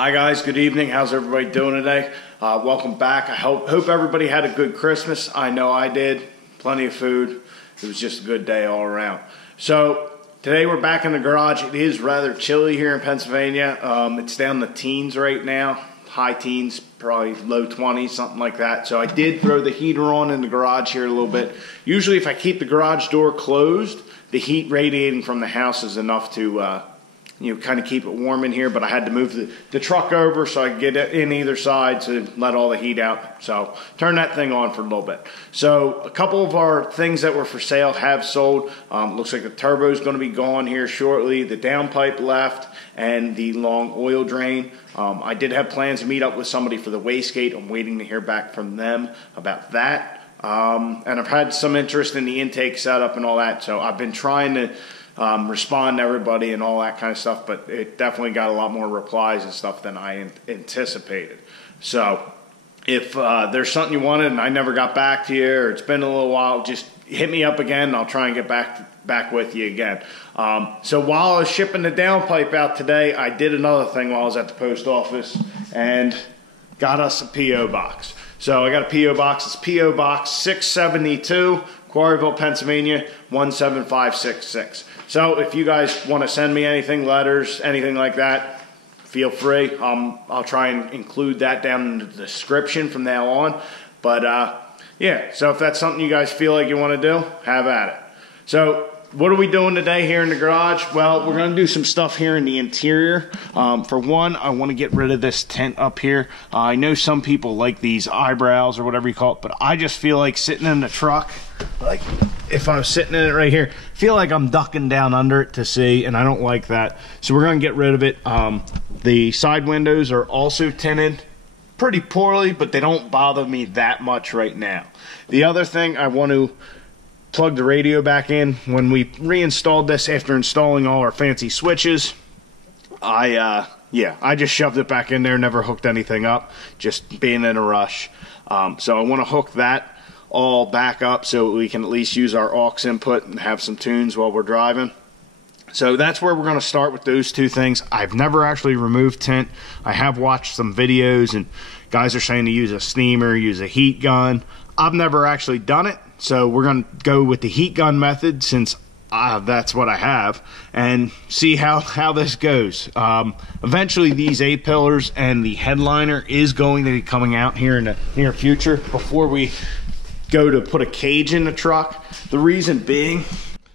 Hi guys, good evening. How's everybody doing today? Welcome back. I hope everybody had a good Christmas. I know I did. Plenty of food. It was just a good day all around. So today we're back in the garage. It is rather chilly here in Pennsylvania. It's down in the teens right now. High teens, probably low 20s, something like that. So I did throw the heater on in the garage here a little bit. Usually if I keep the garage door closed, the heat radiating from the house is enough to kind of keep it warm in here, but I had to move the truck over so I could get it in either side to let all the heat out. So turn that thing on for a little bit. So a couple of our things that were for sale have sold. Looks like the turbo is going to be gone here shortly. The downpipe left and the long oil drain. I did have plans to meet up with somebody for the wastegate. I'm waiting to hear back from them about that. And I've had some interest in the intake setup and all that, so I've been trying to respond to everybody and all that kind of stuff, but it definitely got a lot more replies and stuff than I anticipated. So if there's something you wanted and I never got back to you, or it's been a little while, just hit me up again and I'll try and get back with you again. So while I was shipping the downpipe out today, I did another thing while I was at the post office and got us a P.O. box. So I got a P.O. box. It's P.O. Box 672, Quarryville, Pennsylvania, 17566. So if you guys want to send me anything, letters, anything like that, feel free. I'll try and include that down in the description from now on. But yeah, so if that's something you guys feel like you want to do, have at it. So what are we doing today here in the garage? Well, we're going to do some stuff here in the interior. For one, I want to get rid of this tent up here. I know some people like these eyebrows or whatever you call it, but I just feel like sitting in the truck, like if I was sitting in it right here, feel like I'm ducking down under it to see, and I don't like that. So we're going to get rid of it. The side windows are also tinted pretty poorly, but they don't bother me that much right now. The other thing, I want to plug the radio back in. When we reinstalled this after installing all our fancy switches, I just shoved it back in there, never hooked anything up, just being in a rush. So I want to hook that all back up so we can at least use our aux input and have some tunes while we're driving. So that's where we're going to start with those two things. I've never actually removed tint. I have watched some videos and guys are saying to use a steamer, use a heat gun. I've never actually done it, so we're going to go with the heat gun method since that's what I have, and see how this goes. Eventually these A-pillars and the headliner is going to be coming out here in the near future before we go to put a cage in the truck. The reason being,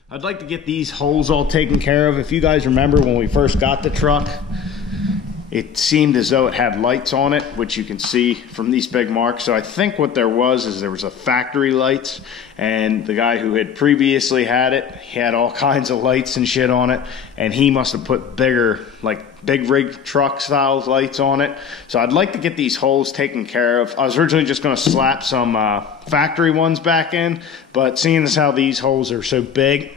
I'd like to get these holes all taken care of. If you guys remember when we first got the truck, it seemed as though it had lights on it, which you can see from these big marks. So I think what there was a factory lights, and the guy who had previously had it, he had all kinds of lights and shit on it, and he must have put bigger, like big rig truck style lights on it. So I'd like to get these holes taken care of. I was originally just going to slap some factory ones back in, but seeing as how these holes are so big,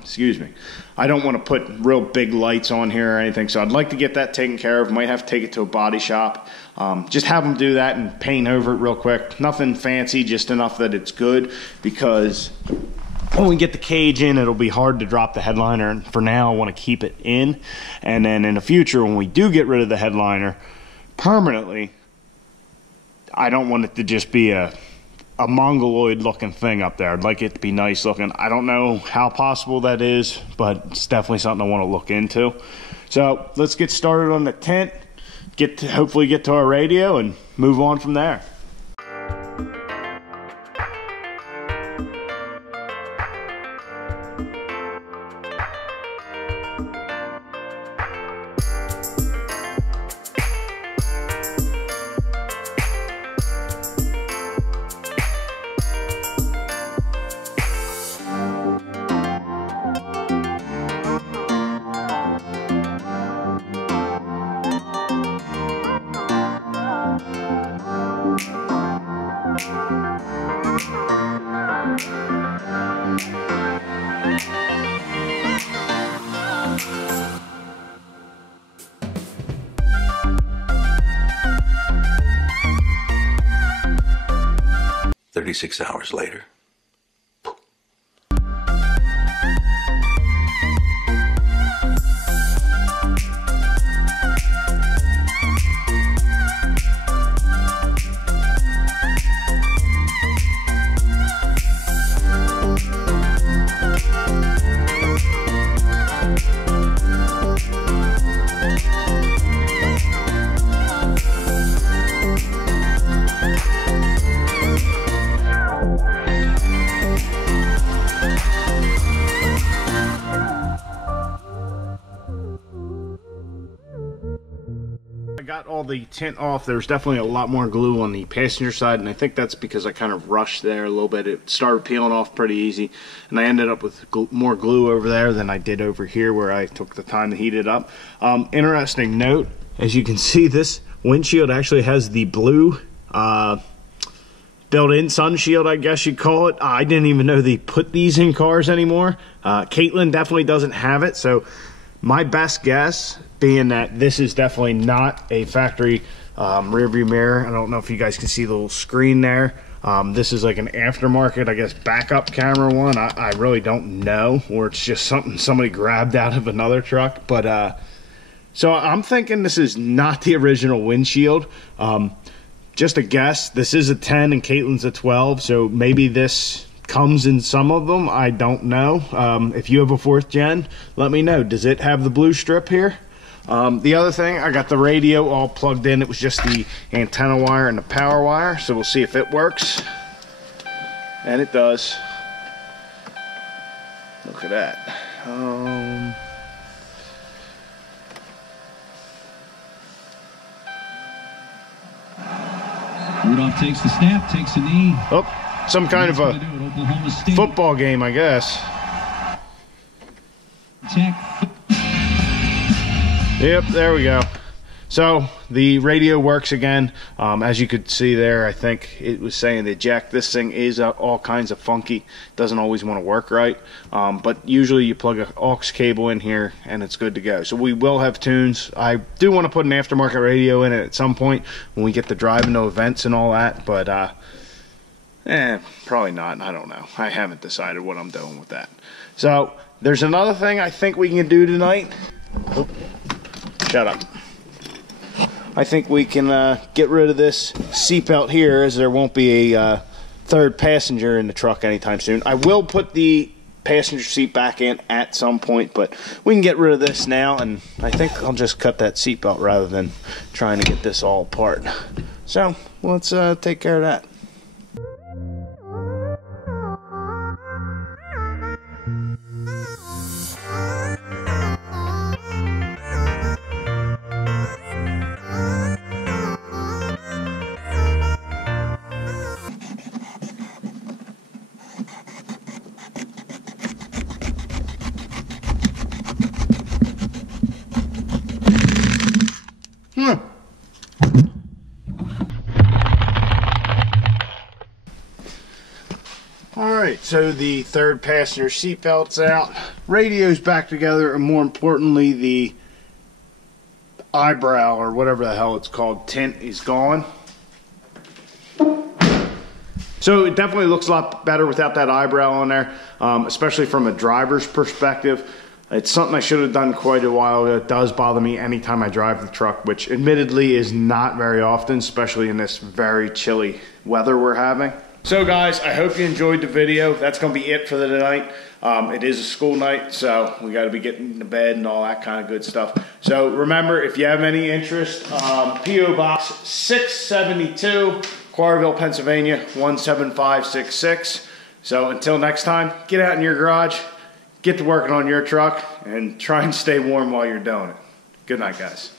excuse me, I don't want to put real big lights on here or anything, so I'd like to get that taken care of. Might have to take it to a body shop. Just have them do that and paint over it real quick. Nothing fancy, just enough that it's good, because when we get the cage in, it'll be hard to drop the headliner, and for now I want to keep it in. And then in the future, when we do get rid of the headliner permanently, I don't want it to just be a mongoloid looking thing up there. I'd like it to be nice looking. I don't know how possible that is, but it's definitely something I want to look into. So let's get started on the tent, hopefully get to our radio and move on from there. "36 hours later." got all the tint off. There's definitely a lot more glue on the passenger side, and I think that's because I kind of rushed there a little bit. It started peeling off pretty easy, and I ended up with more glue over there than I did over here where I took the time to heat it up. Interesting note, as you can see, this windshield actually has the blue built-in sun shield, I guess you'd call it. I didn't even know they put these in cars anymore. Caitlin definitely doesn't have it, so my best guess being that this is definitely not a factory rear view mirror. I don't know if you guys can see the little screen there. This is like an aftermarket, I guess, backup camera one. I really don't know, or it's just something somebody grabbed out of another truck. But so I'm thinking this is not the original windshield. Just a guess. This is a 10 and Caitlin's a 12, so maybe this comes in some of them. I don't know. If you have a 4th gen, let me know. Does it have the blue strip here? The other thing, I got the radio all plugged in. It was just the antenna wire and the power wire, so we'll see if it works. And it does. Look at that. Rudolph takes the snap, takes a knee. Oh, some kind of a football game, I guess. Check. Yep, there we go. So the radio works again. As you could see there, I think it was saying that jack, this thing is all kinds of funky. Doesn't always want to work right. But usually you plug an aux cable in here and it's good to go. So we will have tunes. I do want to put an aftermarket radio in it at some point when we get to driving to events and all that. But probably not. I don't know. I haven't decided what I'm doing with that. So there's another thing I think we can do tonight. Oh, shut up. I think we can get rid of this seatbelt here, as there won't be a third passenger in the truck anytime soon. I will put the passenger seat back in at some point, but we can get rid of this now, and I think I'll just cut that seatbelt rather than trying to get this all apart. So let's take care of that. Alright, so the third passenger seatbelt's out, radio's back together, and more importantly, the eyebrow, or whatever the hell it's called, tint is gone. So it definitely looks a lot better without that eyebrow on there, especially from a driver's perspective. It's something I should have done quite a while ago. It does bother me anytime I drive the truck, which admittedly is not very often, especially in this very chilly weather we're having. So guys, I hope you enjoyed the video. That's going to be it for the night. It is a school night, so we got to be getting to bed and all that kind of good stuff. So remember, if you have any interest, P.O. Box 672, Quarryville, Pennsylvania, 17566. So until next time, get out in your garage, get to working on your truck, and try and stay warm while you're doing it. Good night, guys.